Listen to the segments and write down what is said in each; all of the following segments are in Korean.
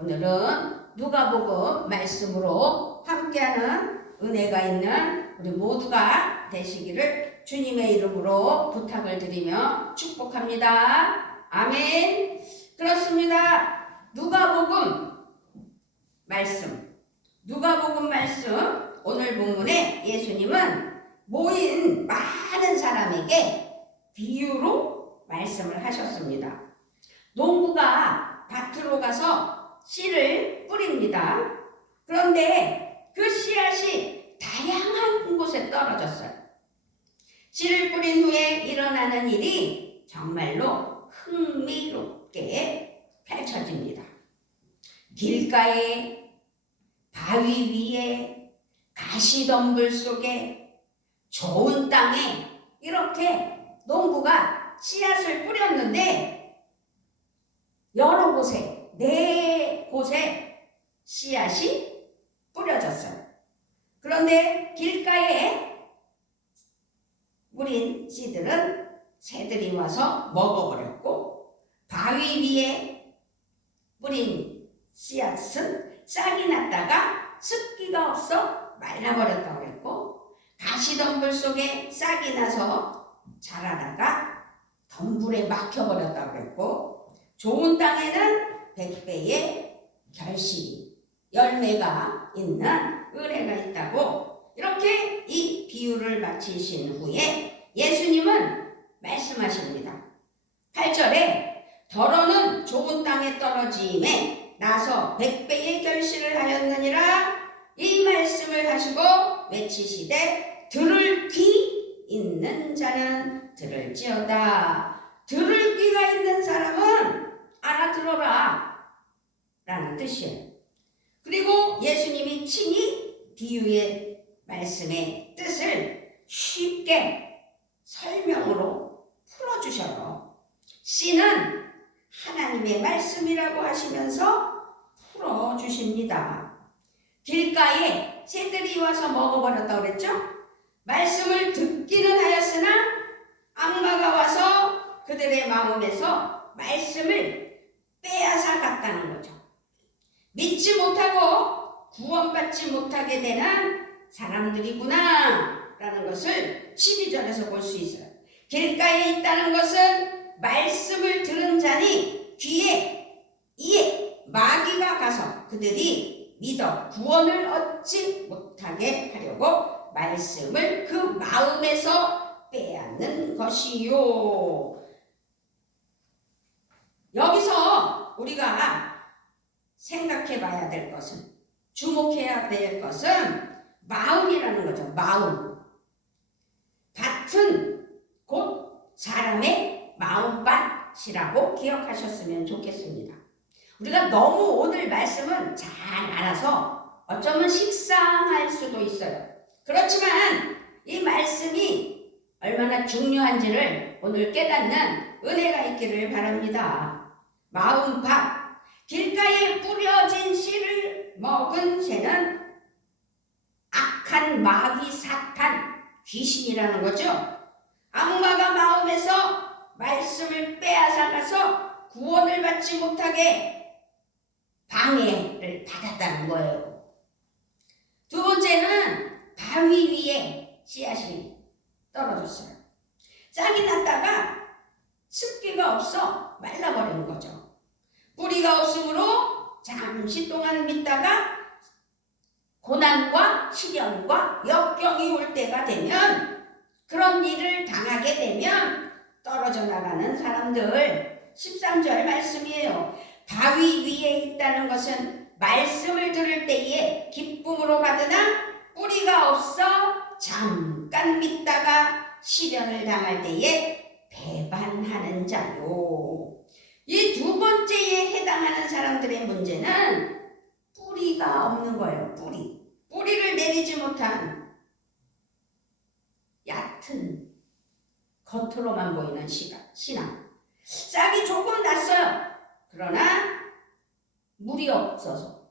오늘은 누가복음 말씀으로 함께하는 은혜가 있는 우리 모두가 되시기를 주님의 이름으로 부탁을 드리며 축복합니다. 아멘. 그렇습니다. 누가복음 말씀 오늘 본문에 예수님은 모인 많은 사람에게 비유로 말씀을 하셨습니다. 농부가 밭으로 가서 씨를 뿌립니다. 그런데 그 씨앗이 다양한 곳에 떨어졌어요. 씨를 뿌린 후에 일어나는 일이 정말로 흥미롭게 펼쳐집니다. 길가에, 바위 위에, 가시덤불 속에, 좋은 땅에 이렇게 농부가 씨앗을 뿌렸는데 여러 곳에, 4곳에 씨앗이 뿌려졌어요. 그런데 길가에 뿌린 씨들은 새들이 와서 먹어버렸고, 바위 위에 뿌린 씨앗은 싹이 났다가 습기가 없어 말라버렸다고 했고, 가시덤불 속에 싹이 나서 자라다가 덤불에 막혀버렸다고 했고, 좋은 땅에는 100배의 결실이, 열매가 있는 은혜가 있다고 이렇게 이 비유를 마치신 후에 예수님은 말씀하십니다. 8절에 더러는 좋은 땅에 떨어짐에 나서 100배의 결실을 하였느니라, 이 말씀을 하시고 외치시되 들을 귀 있는 자는 들을지어다. 들을 귀가 있는 사람은 알아들어라 라는 뜻이에요. 그리고 예수님이 친히 비유의 말씀의 뜻을 쉽게 설명으로 풀어주셔요. 씨는 하나님의 말씀이라고 하시면서 풀어주십니다. 길가에 새들이 와서 먹어버렸다고 그랬죠? 말씀을 듣기는 하였으나 악마가 와서 그들의 마음에서 말씀을 빼앗아 갔다는 거죠. 믿지 못하고 구원받지 못하게 되는 사람들이구나 라는 것을 12절에서 볼 수 있어요. 길가에 있다는 것은 말씀을 들은 자니 귀에 이에 마귀가 가서 그들이 믿어 구원을 얻지 못하게 하려고 말씀을 그 마음에서 빼앗는 것이요. 여기서 우리가 생각해 봐야 될 것은, 주목해야 될 것은 마음이라는 거죠. 마음. 밭은 곧 사람의 마음밭이라고 기억하셨으면 좋겠습니다. 우리가 너무 오늘 말씀은 잘 알아서 어쩌면 식상할 수도 있어요. 그렇지만 이 말씀이 얼마나 중요한지를 오늘 깨닫는 은혜가 있기를 바랍니다. 마음밭, 길가에 뿌려진 씨를 먹은 새는 악한 마귀 사탄, 귀신이라는 거죠. 악마가 마음에서 말씀을 빼앗아가서 구원을 받지 못하게 방해를 받았다는 거예요. 두 번째는 바위 위에 씨앗이 떨어졌어요. 싹이 났다가 습기가 없어 말라버리는 거죠. 뿌리가 없으므로 잠시 동안 믿다가 고난과 시련과 역경이 올 때가 되면, 그런 일을 당하게 되면 떨어져 나가는 사람들, 13절 말씀이에요. 바위 위에 있다는 것은 말씀을 들을 때에 기쁨으로 받으나 뿌리가 없어 잠깐 믿다가 시련을 당할 때에 배반하는 자요. 이 두 번째에 해당하는 사람들의 문제는 뿌리가 없는 거예요. 뿌리를 내리지 못한 얕은 겉으로만 보이는 신앙. 싹이 조금 났어요. 그러나 물이 없어서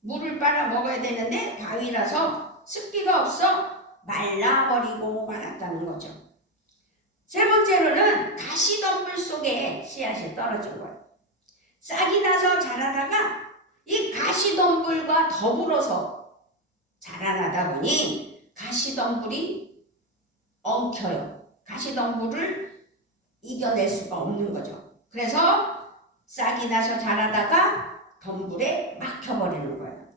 물을 빨아 먹어야 되는데 바위라서 습기가 없어 말라버리고 말았다는 거죠. 세 번째로는 가시덤불 속에 씨앗이 떨어진 거예요. 싹이 나서 자라다가 이 가시덤불과 더불어서 자라나다 보니 가시덤불이 엉켜요. 가시덤불을 이겨낼 수가 없는 거죠. 그래서 싹이 나서 자라다가 덤불에 막혀버리는 거예요.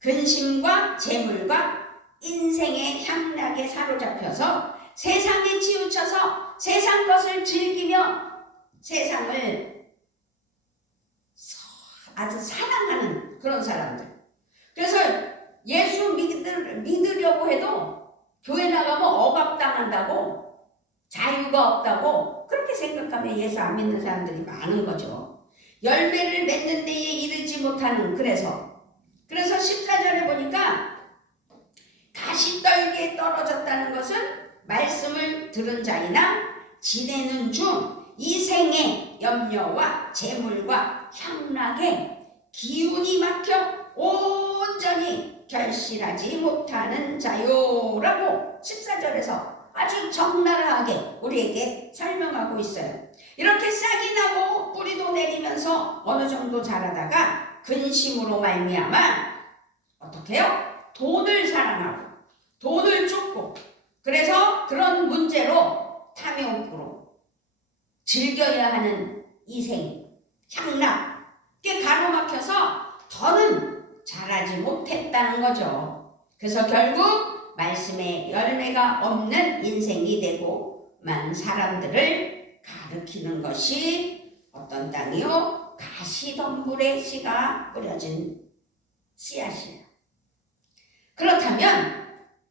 근심과 재물과 인생의 향락에 사로잡혀서 세상에 치우쳐서 세상 것을 즐기며 세상을 아주 사랑하는 그런 사람들. 그래서 예수 믿으려고 해도 교회 나가면 억압당한다고, 자유가 없다고 그렇게 생각하면 예수 안 믿는 사람들이 많은 거죠. 열매를 맺는 데에 이르지 못하는. 그래서 14절에 보니까 가시떨기에 떨어졌다는 것은 말씀을 들은 자이나 지내는 중 이 생의 염려와 재물과 향락에 기운이 막혀 온전히 결실하지 못하는 자요라고 14절에서 아주 적나라하게 우리에게 설명하고 있어요. 이렇게 싹이 나고 뿌리도 내리면서 어느 정도 자라다가 근심으로 말미암아 어떻게 해요? 돈을 사랑하고 돈을 쫓고, 그래서 그런 문제로 탐욕으로 즐겨야 하는 이생, 향락에 가로막혀서 더는 자라지 못했다는 거죠. 그래서 결국 말씀에 열매가 없는 인생이 되고 만 사람들을 가르치는 것이 어떤 땅이요? 가시덤불에 씨가 뿌려진 씨앗이에요. 그렇다면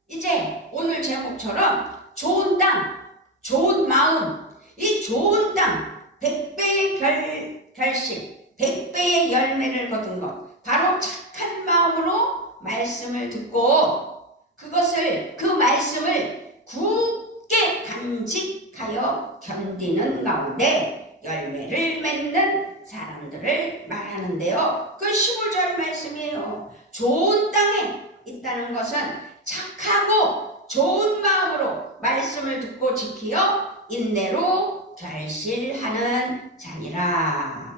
이제 오늘 제목처럼 좋은 땅, 좋은 마음, 이 좋은 땅, 100배의 결실, 100배의 열매를 거둔 것, 바로 착한 마음으로 말씀을 듣고 그 말씀을 굳게 간직하여 견디는 가운데 열매를 맺는 사람들을 말하는데요. 그 15절 말씀이에요. 좋은 땅에 있다는 것은 착하고 좋은 마음으로 말씀을 듣고 지키어 인내로 결실하는 자니라.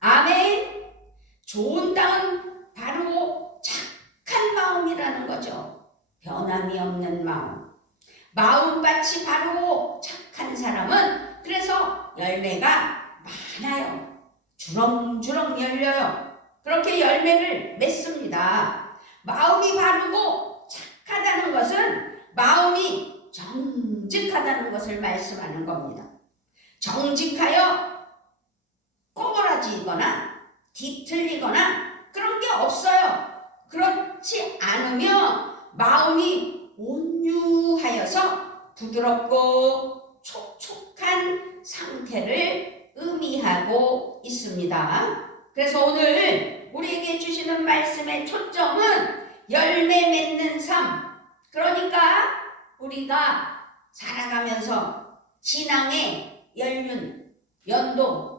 아멘. 좋은 땅은 바로 착한 마음이라는 거죠. 변함이 없는 마음. 마음밭이 바로 착한 사람은 그래서 열매가 많아요. 주렁주렁 열려요. 그렇게 열매를 맺습니다. 마음이 바르고 착하다는 것은 마음이 정직하다는 것을 말씀하는 겁니다. 정직하여 꼬부라지거나 뒤틀리거나 그런 게 없어요. 그렇지 않으며 마음이 온유하여서 부드럽고 촉촉한 상태를 의미하고 있습니다. 그래서 오늘 우리에게 주시는 말씀의 초점은 열매 맺는 삶, 그러니까 우리가 살아가면서 신앙의 연도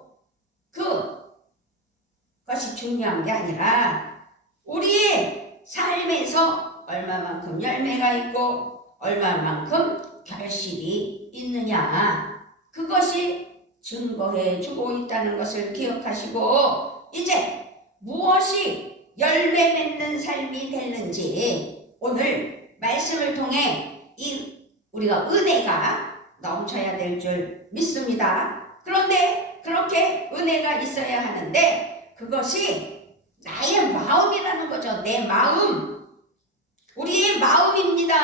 그것이 중요한 게 아니라 우리의 삶에서 얼마만큼 열매가 있고 얼마만큼 결실이 있느냐, 그것이 증거해 주고 있다는 것을 기억하시고 이제 무엇이 열매 맺는 삶이 되는지 오늘 말씀을 통해 우리가 은혜가 넘쳐야 될 줄 믿습니다. 그런데 그렇게 은혜가 있어야 하는데 그것이 나의 마음이라는 거죠. 내 마음, 우리의 마음입니다.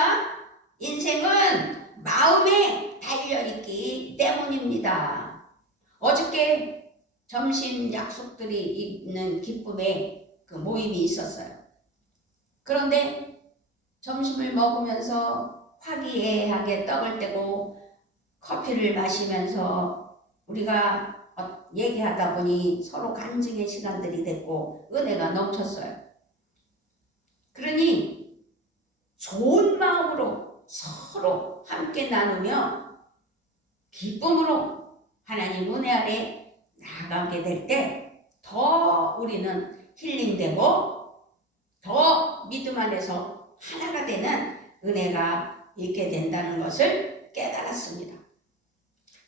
인생은 마음에 달려있기 때문입니다. 어저께 점심 약속들이 있는 기쁨의 그 모임이 있었어요. 그런데 점심을 먹으면서 화기애애하게 떡을 떼고 커피를 마시면서 우리가 얘기하다 보니 서로 간증의 시간들이 됐고 은혜가 넘쳤어요. 그러니 좋은 마음으로 서로 함께 나누며 기쁨으로 하나님 은혜 아래 나아가게 될 때 더 우리는 힐링되고 더 믿음 안에서 하나가 되는 은혜가 있게 된다는 것을 깨달았습니다.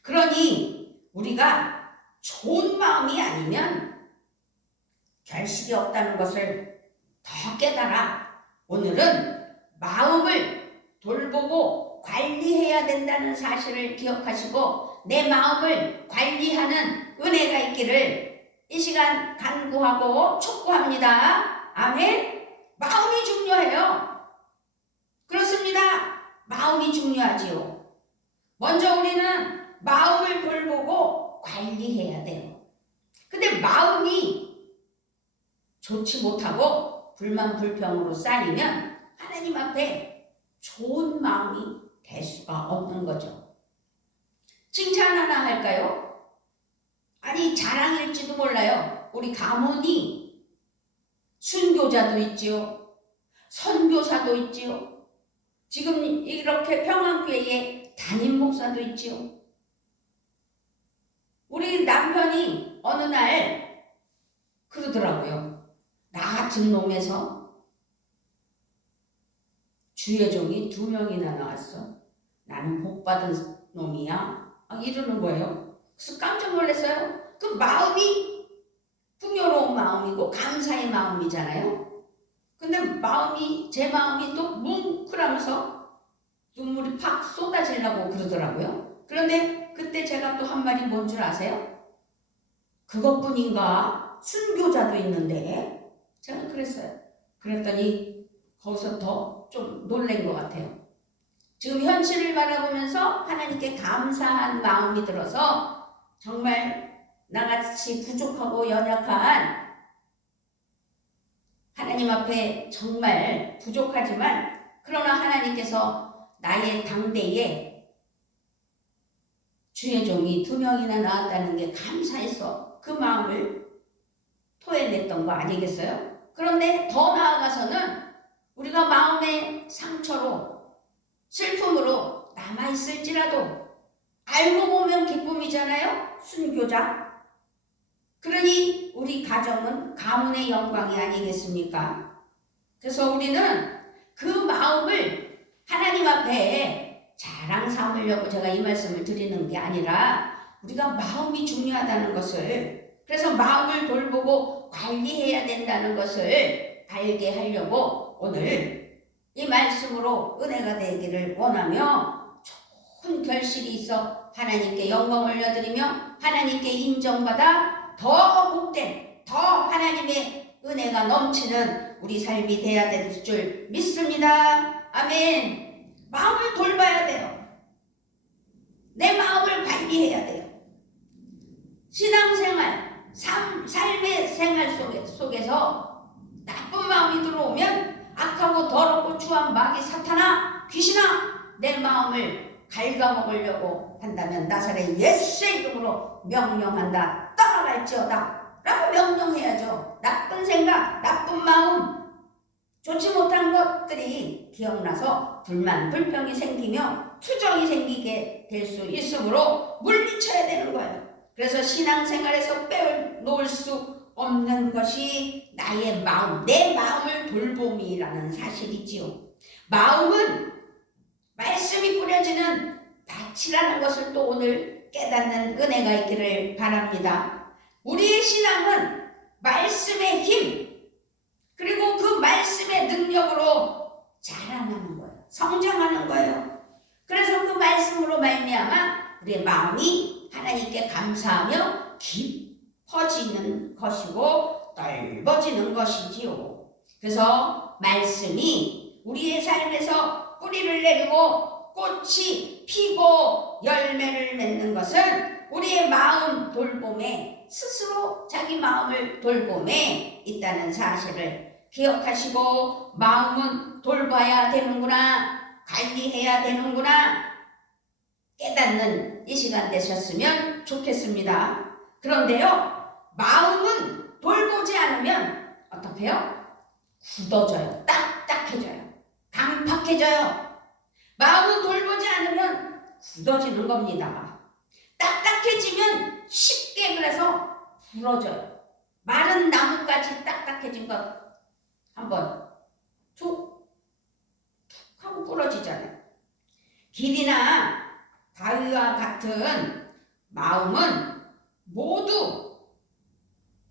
그러니 우리가 좋은 마음이 아니면 결실이 없다는 것을 더 깨달아 오늘은 마음을 돌보고 관리해야 된다는 사실을 기억하시고 내 마음을 관리하는 은혜가 있기를 이 시간 간구하고 촉구합니다. 아멘. 마음이 중요해요. 그렇습니다. 마음이 중요하지요. 먼저 우리는 마음을 돌보고 관리해야 돼요. 근데 마음이 좋지 못하고 불만 불평으로 쌓이면 하나님 앞에 좋은 마음이 될 수가 없는 거죠. 칭찬 하나 할까요? 아니 자랑일지도 몰라요. 우리 가문이 순교자도 있지요. 선교사도 있지요. 지금 이렇게 평안교회에 담임 목사도 있지요. 우리 남편이 어느 날 그러더라고요. 나 같은 놈에서 주의 종이 2명이나 나왔어. 나는 복받은 놈이야. 이러는 거예요. 그래서 깜짝 놀랐어요. 그 마음이 풍요로운 마음이고 감사의 마음이잖아요. 근데 제 마음이 또 뭉클하면서 눈물이 팍 쏟아지려고 그러더라고요. 그런데 그때 제가 또 한 말이 뭔 줄 아세요? 그것뿐인가? 순교자도 있는데 제가 그랬어요. 그랬더니 거기서 더 좀 놀란 것 같아요. 지금 현실을 바라보면서 하나님께 감사한 마음이 들어서 정말 나같이 부족하고 연약한 하나님 앞에 정말 부족하지만 그러나 하나님께서 나의 당대에 주의 종이 2명이나 나왔다는 게 감사해서 그 마음을 토해냈던 거 아니겠어요? 그런데 더 나아가서는 우리가 마음의 상처로 슬픔으로 남아있을지라도 알고 보면 기쁨이잖아요. 순교자. 그러니 우리 가정은 가문의 영광이 아니겠습니까? 그래서 우리는 그 마음을 하나님 앞에 자랑 삼으려고 제가 이 말씀을 드리는 게 아니라 우리가 마음이 중요하다는 것을 그래서 마음을 돌보고 관리해야 된다는 것을 알게 하려고 오늘 이 말씀으로 은혜가 되기를 원하며 좋은 결실이 있어 하나님께 영광 올려드리며 하나님께 인정받아 더 복된 더 하나님의 은혜가 넘치는 우리 삶이 돼야 될 줄 믿습니다. 아멘. 마음을 돌봐야 돼요. 내 마음을 관리해야 돼요. 신앙생활, 삶의 생활 속에서 나쁜 마음이 들어오면 악하고 더럽고 추한 마귀 사탄아 귀신아 내 마음을 갉아먹으려고 한다면 나사렛 예수의 이름으로 명령한다. 떠나갈지어다 라고 명령해야죠. 나쁜 생각, 나쁜 마음, 좋지 못한 것들이 기억나서 불만, 불평이 생기며 투정이 생기게 될 수 있으므로 물리쳐야 되는 거예요. 그래서 신앙생활에서 빼놓을 수 없는 것이 나의 마음, 내 마음을 돌봄이라는 사실이지요. 마음은 말씀이 뿌려지는 밭이라는 것을 또 오늘 깨닫는 은혜가 있기를 바랍니다. 우리의 신앙은 말씀의 힘 그리고 그 말씀의 능력으로 자라나는 거예요. 성장하는 거예요. 그래서 그 말씀으로 말미암아 우리의 마음이 하나님께 감사하며 깊어지는 것이고 넓어지는 것이지요. 그래서 말씀이 우리의 삶에서 뿌리를 내리고 꽃이 피고 열매를 맺는 것은 우리의 마음 돌봄에 스스로 자기 마음을 돌봄에 있다는 사실을 기억하시고 마음은 돌봐야 되는구나 관리해야 되는구나 깨닫는 이 시간 되셨으면 좋겠습니다. 그런데요 마음은 돌보지 않으면 어떻게 해요? 굳어져요. 딱딱해져요. 강팍해져요. 마음은 돌보지 않으면 굳어지는 겁니다. 딱딱해지면 쉽게 그래서 부러져요. 마른 나무까지 딱딱해진 것 한번 툭 하고 부러지잖아요. 길이나 바위와 같은 마음은 모두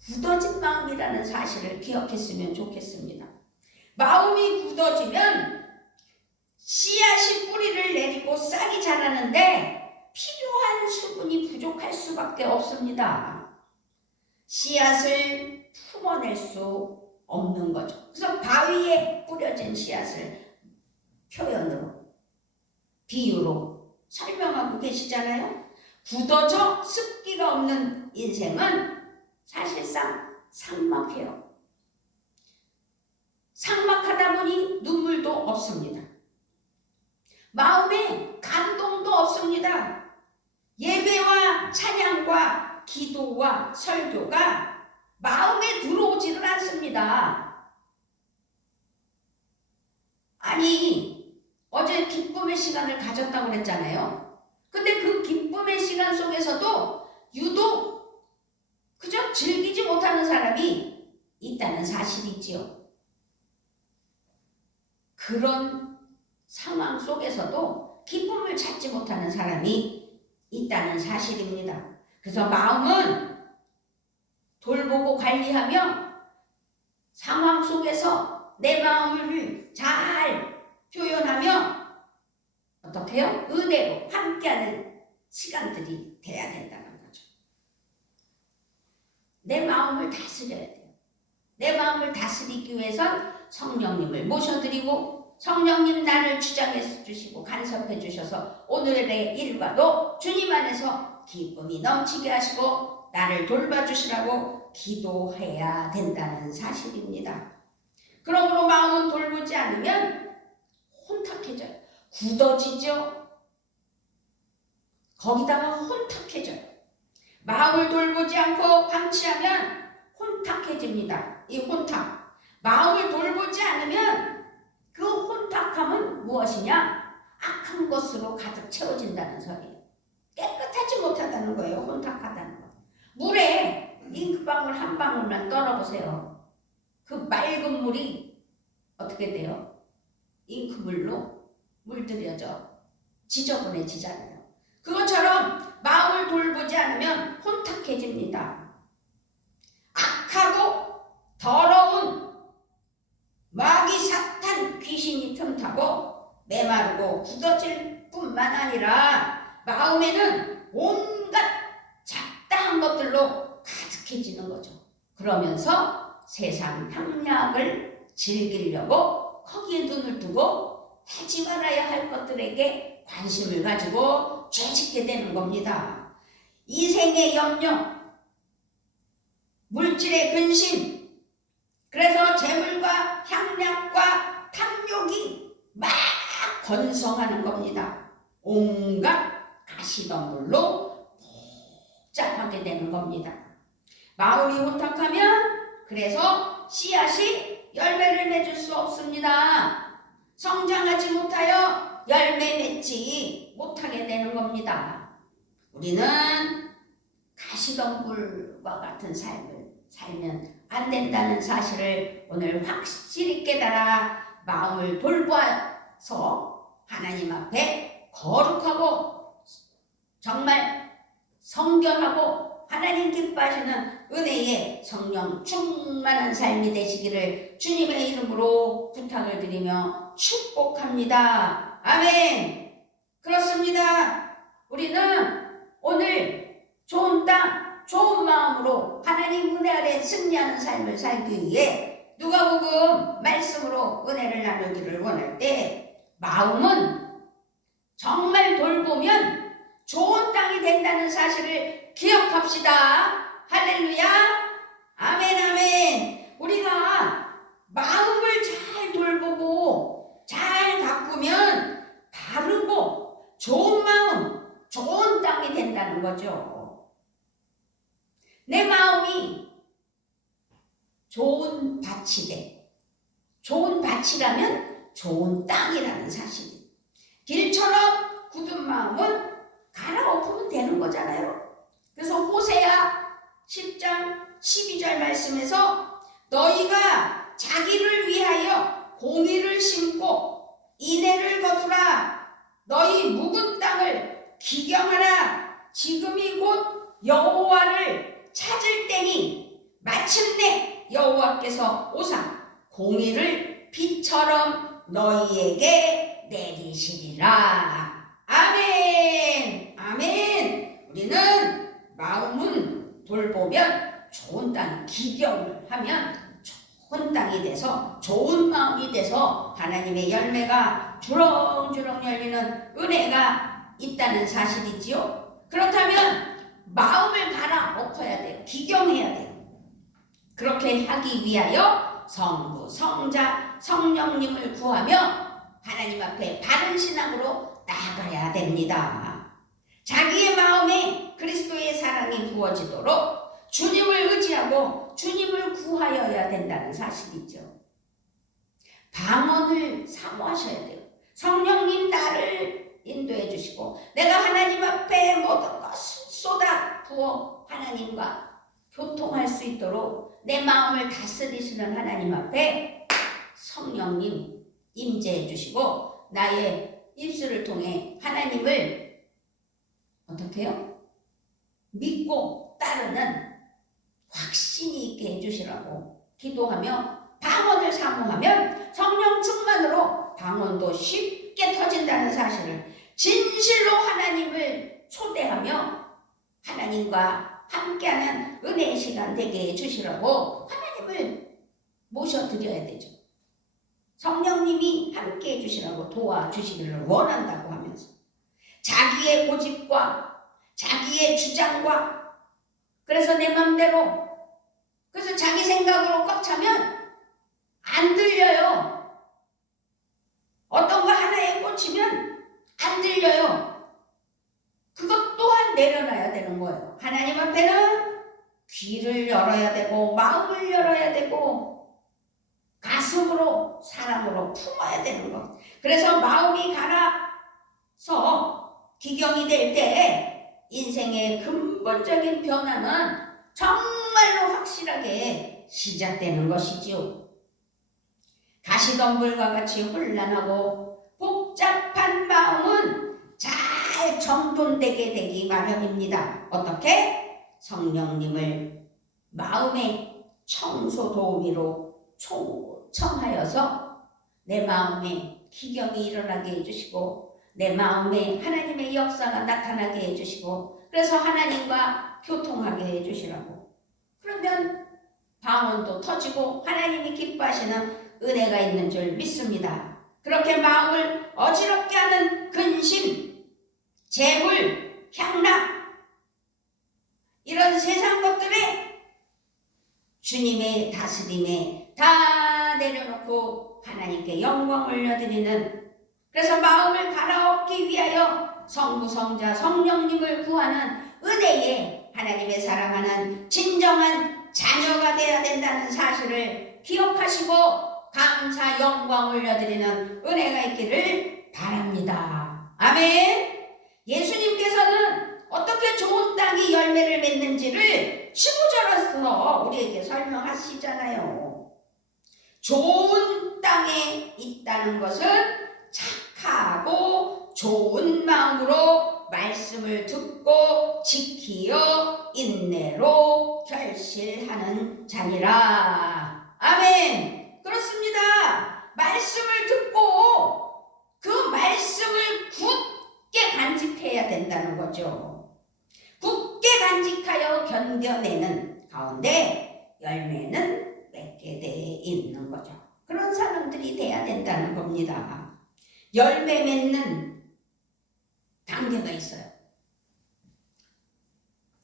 굳어진 마음이라는 사실 사실을 기억했으면 좋겠습니다. 마음이 굳어지면 씨앗이 뿌리를 내리고 싹이 자라는데 필요한 수분이 부족할 수밖에 없습니다. 씨앗을 품어낼 수 없는 거죠. 그래서 바위에 뿌려진 씨앗을 표현으로, 비유로 설명하고 계시잖아요. 굳어져 습기가 없는 인생은 사실상 삭막해요. 삭막하다 보니 눈물도 없습니다. 마음에 감동도 없습니다. 예배와 찬양과 기도와 설교가 마음에 들어오지를 않습니다. 아니, 어제 기쁨의 시간을 가졌다고 그랬잖아요. 근데 그 기쁨의 시간 속에서도 유독 그저 즐기지 못하는 사람이 있다는 사실이지요. 그런 상황 속에서도 기쁨을 찾지 못하는 사람이 있다는 사실입니다. 그래서 마음은 돌보고 관리하며 상황 속에서 내 마음을 잘 표현하며 어떻게 해요? 은혜로 함께하는 시간들이 돼야 된다는 거죠. 내 마음을 다스려야 돼요. 내 마음을 다스리기 위해선 성령님을 모셔드리고 성령님 나를 주장해 주시고 간섭해 주셔서 오늘의 일과도 주님 안에서 기쁨이 넘치게 하시고 나를 돌봐주시라고 기도해야 된다는 사실입니다. 그러므로 마음은 돌보지 않으면 혼탁해져요. 굳어지죠. 거기다가 혼탁해져요. 마음을 돌보지 않고 방치하면 혼탁해집니다. 이 혼탁. 마음을 돌보지 않으면 그 혼탁함은 무엇이냐? 악한 것으로 가득 채워진다는 소리예요. 깨끗하지 못하다는 거예요. 혼탁하다는 거. 물에 잉크방울 한 방울만 떨어보세요. 그 맑은 물이 어떻게 돼요? 잉크물로 물들여져 지저분해지잖아요. 그것처럼 마음을 돌보지 않으면 혼탁해집니다. 악하고 더러운 마귀 사탄 귀신이 틈타고 메마르고 굳어질 뿐만 아니라 마음에는 온갖 잡다한 것들로 가득해지는 거죠. 그러면서 세상 향락을 즐기려고 거기에 눈을 두고 하지 말아야 할 것들에게 관심을 가지고 죄짓게 되는 겁니다. 이생의 염려, 물질의 근심, 그래서 재물과 향락과 탐욕이 막 번성하는 겁니다. 온갖 가시덤불로 복잡하게 되는 겁니다. 마음이 혼탁하면 그래서 씨앗이 열매를 맺을 수 없습니다. 성장하지 못하여 열매 맺지 못하게 되는 겁니다. 우리는 가시덤불과 같은 삶을 살면 안 된다는 사실을 오늘 확실히 깨달아 마음을 돌봐서 하나님 앞에 거룩하고 정말 성결하고 하나님 기뻐하시는 은혜의 성령 충만한 삶이 되시기를 주님의 이름으로 부탁을 드리며 축복합니다. 아멘. 그렇습니다. 우리는 오늘 좋은 땅 좋은 마음으로 하나님 은혜 아래 승리하는 삶을 살기 위해 누가복음 말씀으로 은혜를 나누기를 원할 때 마음은 정말 돌보면 좋은 땅이 된다는 사실을 기억합시다. 할렐루야. 아멘 아멘. 우리가 마음을 잘 돌보고 잘 가꾸면 바르고 좋은 마음, 좋은 땅이 된다는 거죠. 내 마음이 좋은 밭이 돼. 좋은 밭이라면 좋은 땅이라는 사실이. 길처럼 굳은 마음은 갈아엎으면 되는 거잖아요. 그래서 호세아 10장 12절 말씀에서 너희가 자기를 위하여 공의를 심고 인애를 거두라. 너희 묵은 땅을 기경하라. 지금이 곧 여호와를 찾을 때니 마침내 여호와께서 오사 공의를 비처럼 너희에게 내리시리라. 아멘. 아멘. 우리는 마음은 돌보면 좋은 땅, 기경을 하면 좋은 땅이 돼서 좋은 마음이 돼서 하나님의 열매가 주렁주렁 열리는 은혜가 있다는 사실이지요. 그렇다면 마음을 갈아 엎어야 돼요. 기경해야 돼요. 그렇게 하기 위하여 성부, 성자, 성령님을 구하며 하나님 앞에 바른 신앙으로 나아가야 됩니다. 자기의 마음에 그리스도의 사랑이 부어지도록 주님을 의지하고 주님을 구하여야 된다는 사실이죠. 방언을 사모하셔야 돼요. 성령님 나를 인도해 주시고 내가 하나님 앞에 모든 것을 쏟아 부어 하나님과 교통할 수 있도록 내 마음을 다스리시는 하나님 앞에 성령님 임재해 주시고 나의 입술을 통해 하나님을 어떻게 해요? 믿고 따르는 확신이 있게 해주시라고 기도하며 방언을 사모하면 성령 충만으로 방언도 쉽게 터진다는 사실을 진실로 하나님을 초대하며 하나님과 함께하는 은혜의 시간 되게 해주시라고 하나님을 모셔드려야 되죠. 성령님이 함께 해주시라고 도와주시기를 원한다고 하면서 자기의 고집과 자기의 주장과 그래서 내 맘대로 그래서 자기 생각으로 꽉 차면 안 들려요. 어떤 거 하나에 꽂히면 안 들려요. 그것 또한 내려놔야 되는 거예요. 하나님 앞에는 귀를 열어야 되고 마음을 열어야 되고 가슴으로 사랑으로 품어야 되는 것. 그래서 마음이 갈아서 기경이 될 때 인생의 근본적인 변화는 정말로 확실하게 시작되는 것이지요. 가시덤불과 같이 혼란하고 복잡한 마음은 잘 정돈되게 되기 마련입니다. 어떻게? 성령님을 마음의 청소 도우미로 초청하여서 내 마음에 기경이 일어나게 해주시고 내 마음에 하나님의 역사가 나타나게 해주시고 그래서 하나님과 교통하게 해주시라고. 그러면 방언도 터지고 하나님이 기뻐하시는 은혜가 있는 줄 믿습니다. 그렇게 마음을 어지럽게 하는 근심, 재물, 향락 이런 세상 것들에 주님의 다스림에 다 내려놓고 하나님께 영광 올려드리는 그래서 마음을 갈아엎기 위하여 성부, 성자, 성령님을 구하는 은혜에 하나님의 사랑하는 진정한 자녀가 되어야 된다는 사실을 기억하시고 감사 영광 올려드리는 은혜가 있기를 바랍니다. 아멘. 예수님께서는 어떻게 좋은 땅이 열매를 맺는지를 15절에서 우리에게 설명하시잖아요. 좋은 땅에 있다는 것은 착하고 좋은 마음으로 말씀을 듣고 지키어 인내로 결실하는 자니라. 아멘. 그렇습니다. 말씀을 듣고 그 말씀을 굳게 간직해야 된다는 거죠. 굳게 간직하여 견뎌내는 가운데 열매는 맺게 돼 있는 거죠. 그런 사람들이 돼야 된다는 겁니다. 열매 맺는 단계가 있어요.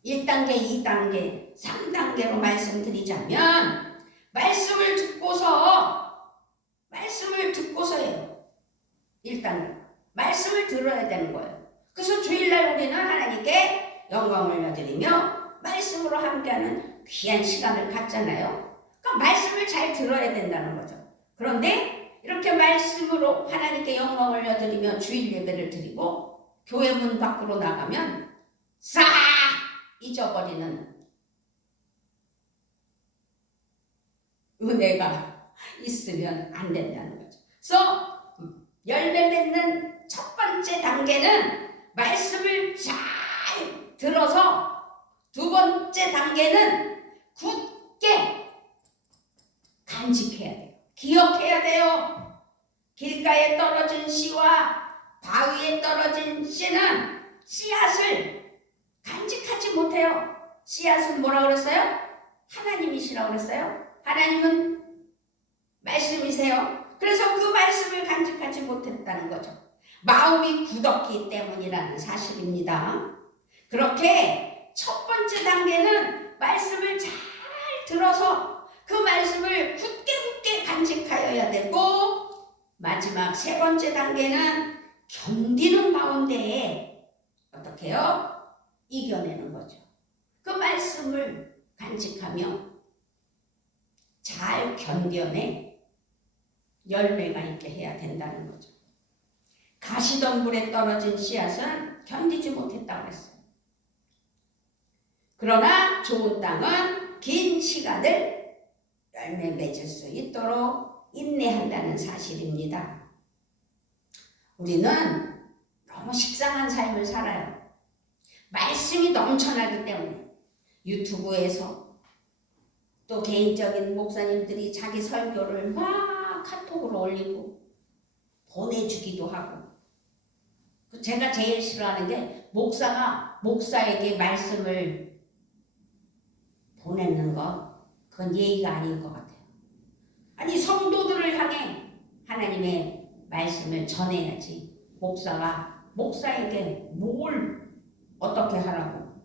1단계, 2단계, 3단계로 말씀드리자면 말씀을 듣고서예요. 1단계. 말씀을 들어야 되는 거예요. 그래서 주일날 우리는 하나님께 영광을 올려드리며 말씀으로 함께하는 귀한 시간을 갖잖아요. 그러니까 말씀을 잘 들어야 된다는 거죠. 그런데 이렇게 말씀으로 하나님께 영광을 올려드리며 주일 예배를 드리고 교회 문 밖으로 나가면 싹 잊어버리는 은혜가 있으면 안 된다는 거죠. 그래서 열매 맺는 첫 번째 단계는 말씀을 잘 들어서 두 번째 단계는 굳게 간직해야 돼요. 기억해야 돼요. 길가에 떨어진 씨와 바위에 떨어진 씨는 씨앗을 간직하지 못해요. 씨앗은 뭐라고 그랬어요? 하나님이시라고 그랬어요. 하나님은 말씀이세요. 그래서 그 말씀을 간직하지 못했다는 거죠. 마음이 굳었기 때문이라는 사실입니다. 그렇게 첫 번째 단계는 말씀을 잘 들어서 그 말씀을 굳게 간직하여야 되고, 마지막 세 번째 단계는 견디는 가운데에 어떻게 해요? 이겨내는 거죠. 그 말씀을 간직하며 잘 견뎌내 열매가 있게 해야 된다는 거죠. 가시덤불에 떨어진 씨앗은 견디지 못했다고 했어요. 그러나 좋은 땅은 긴 시간을 열매 맺을 수 있도록 인내한다는 사실입니다. 우리는 너무 식상한 삶을 살아요. 말씀이 넘쳐나기 때문에 유튜브에서 또 개인적인 목사님들이 자기 설교를 막 카톡으로 올리고 보내주기도 하고, 제가 제일 싫어하는 게 목사가 목사에게 말씀을 보내는 거, 그건 예의가 아닌 것 같아요. 아니, 성도들을 향해 하나님의 말씀을 전해야지 목사가 목사에게 뭘 어떻게 하라고.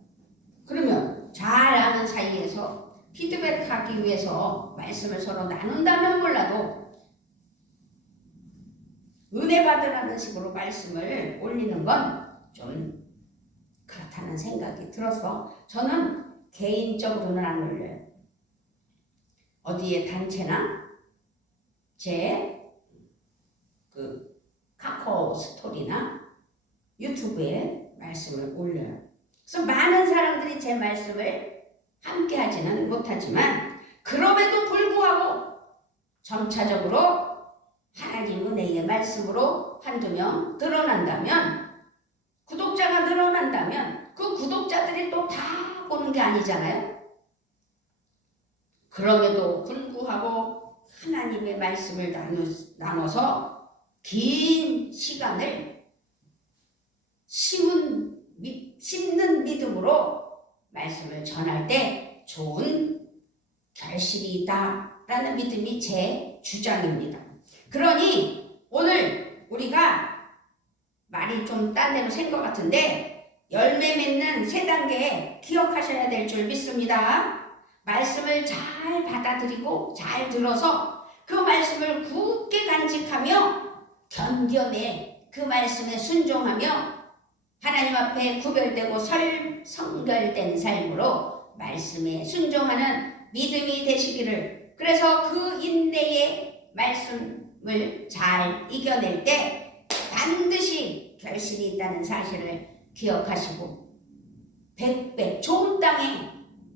그러면 잘 아는 사이에서 피드백하기 위해서 말씀을 서로 나눈다면 몰라도 은혜 받으라는 식으로 말씀을 올리는 건 좀 그렇다는 생각이 들어서 저는 개인적으로는 안 올려요. 어디에 단체나 제 그 카카오 스토리나 유튜브에 말씀을 올려요. 그래서 많은 사람들이 제 말씀을 함께 하지는 못하지만, 그럼에도 불구하고 점차적으로 하나님 은혜의 말씀으로 한두 명 늘어난다면, 구독자가 늘어난다면 그 구독자들이 또 다 보는 게 아니잖아요. 그럼에도 불구하고 하나님의 말씀을 나눠서 긴 시간을 심는 믿음으로 말씀을 전할 때 좋은 결실이 있다라는 믿음이 제 주장입니다. 그러니 오늘 우리가 말이 좀 딴 데로 샌 것 같은데, 열매 맺는 세 단계 기억하셔야 될 줄 믿습니다. 말씀을 잘 받아들이고 잘 들어서 그 말씀을 굳게 간직하며 견뎌내 그 말씀에 순종하며 하나님 앞에 구별되고 성결된 삶으로 말씀에 순종하는 믿음이 되시기를, 그래서 그 인내의 말씀을 잘 이겨낼 때 반드시 결실이 있다는 사실을 기억하시고, 백배 좋은 땅에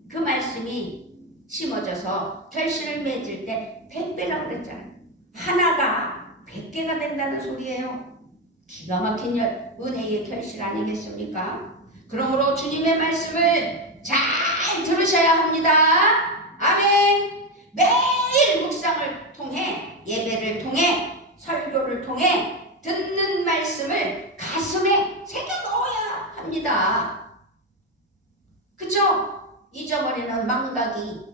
그 말씀이 심어져서 결실을 맺을 때 100배라고 그랬잖아요. 하나가 100개가 된다는 소리예요. 기가 막힌 은혜의 결실 아니겠습니까? 그러므로 주님의 말씀을 잘 들으셔야 합니다. 아멘. 매일 묵상을 통해, 예배를 통해, 설교를 통해 듣는 말씀을 가슴에 새겨 넣어야 합니다. 그쵸? 잊어버리는 망각이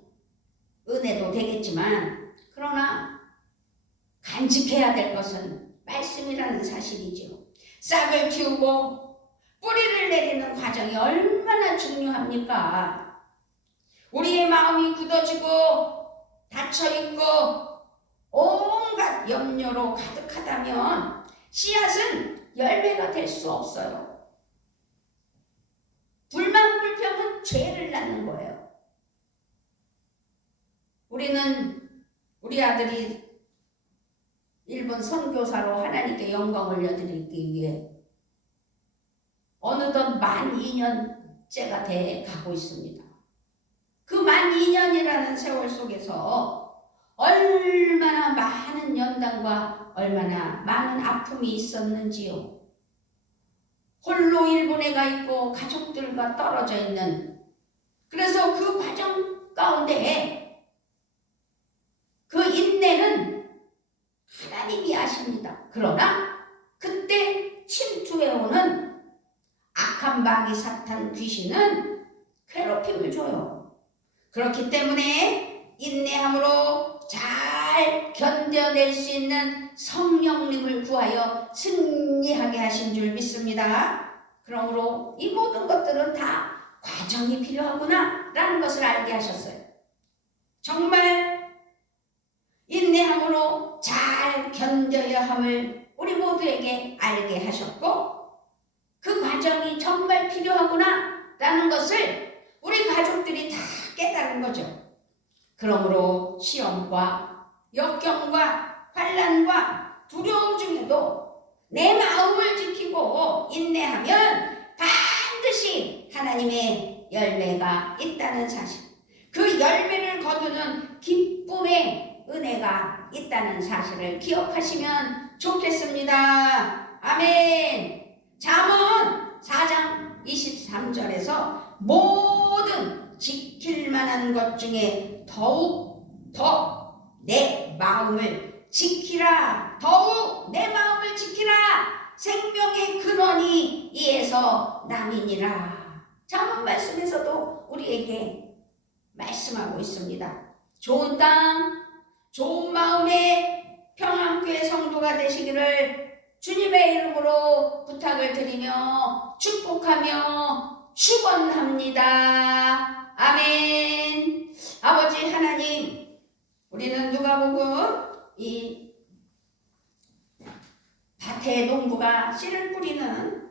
은혜도 되겠지만, 그러나 간직해야 될 것은 말씀이라는 사실이죠. 싹을 틔우고 뿌리를 내리는 과정이 얼마나 중요합니까? 우리의 마음이 굳어지고 닫혀있고 온갖 염려로 가득하다면 씨앗은 열매가 될 수 없어요. 불만 불평은 죄를 낳는 거예요. 우리 아들이 일본 선교사로 하나님께 영광 올려드리기 위해 어느덧 만 2년째가 돼 가고 있습니다. 그 만 2년이라는 세월 속에서 얼마나 많은 연단과 얼마나 많은 아픔이 있었는지요. 홀로 일본에 가 있고 가족들과 떨어져 있는, 그래서 그 과정 가운데 그 삽니다. 그러나 그때 침투해오는 악한 마귀 사탄 귀신은 괴롭힘을 줘요. 그렇기 때문에 인내함으로 잘 견뎌낼 수 있는 성령님을 구하여 승리하게 하신 줄 믿습니다. 그러므로 이 모든 것들은 다 과정이 필요하구나 라는 것을 알게 하셨어요. 정말 인내함으로 잘 견뎌야 함을 우리 모두에게 알게 하셨고, 그 과정이 정말 필요하구나 라는 것을 우리 가족들이 다 깨달은 거죠. 그러므로 시험과 역경과 환난과 두려움 중에도 내 마음을 지키고 인내하면 반드시 하나님의 열매가 있다는 사실, 그 열매를 거두는 기쁨의 은혜가 있다는 사실을 기억하시면 좋겠습니다. 아멘. 잠언 4장 23절에서 모든 지킬 만한 것 중에 더욱 더 내 마음을 지키라. 더욱 내 마음을 지키라. 생명의 근원이 이에서 남이니라. 잠언 말씀에서도 우리에게 말씀하고 있습니다. 좋은 땅, 좋은 마음의 평안교회 성도가 되시기를 주님의 이름으로 부탁을 드리며 축복하며 축원합니다. 아멘. 아버지 하나님, 우리는 누가복음 이 밭에 농부가 씨를 뿌리는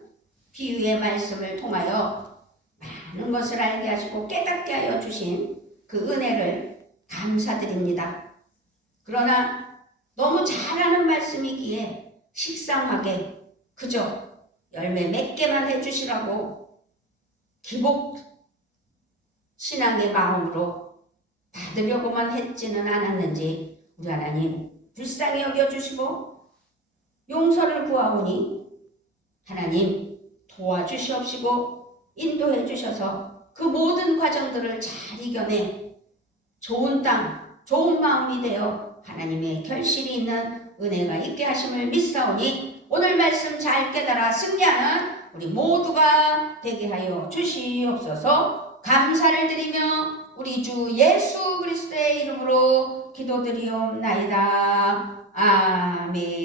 비유의 말씀을 통하여 많은 것을 알게 하시고 깨닫게 하여 주신 그 은혜를 감사드립니다. 그러나 너무 잘하는 말씀이기에 식상하게 그저 열매 몇 개만 해주시라고 기복 신앙의 마음으로 받으려고만 했지는 않았는지 우리 하나님 불쌍히 여겨주시고 용서를 구하오니 하나님 도와주시옵시고 인도해 주셔서 그 모든 과정들을 잘 이겨내 좋은 땅, 좋은 마음이 되어 하나님의 결실이 있는 은혜가 있게 하심을 믿사오니 오늘 말씀 잘 깨달아 승리하는 우리 모두가 되게 하여 주시옵소서. 감사를 드리며 우리 주 예수 그리스도의 이름으로 기도드리옵나이다. 아멘.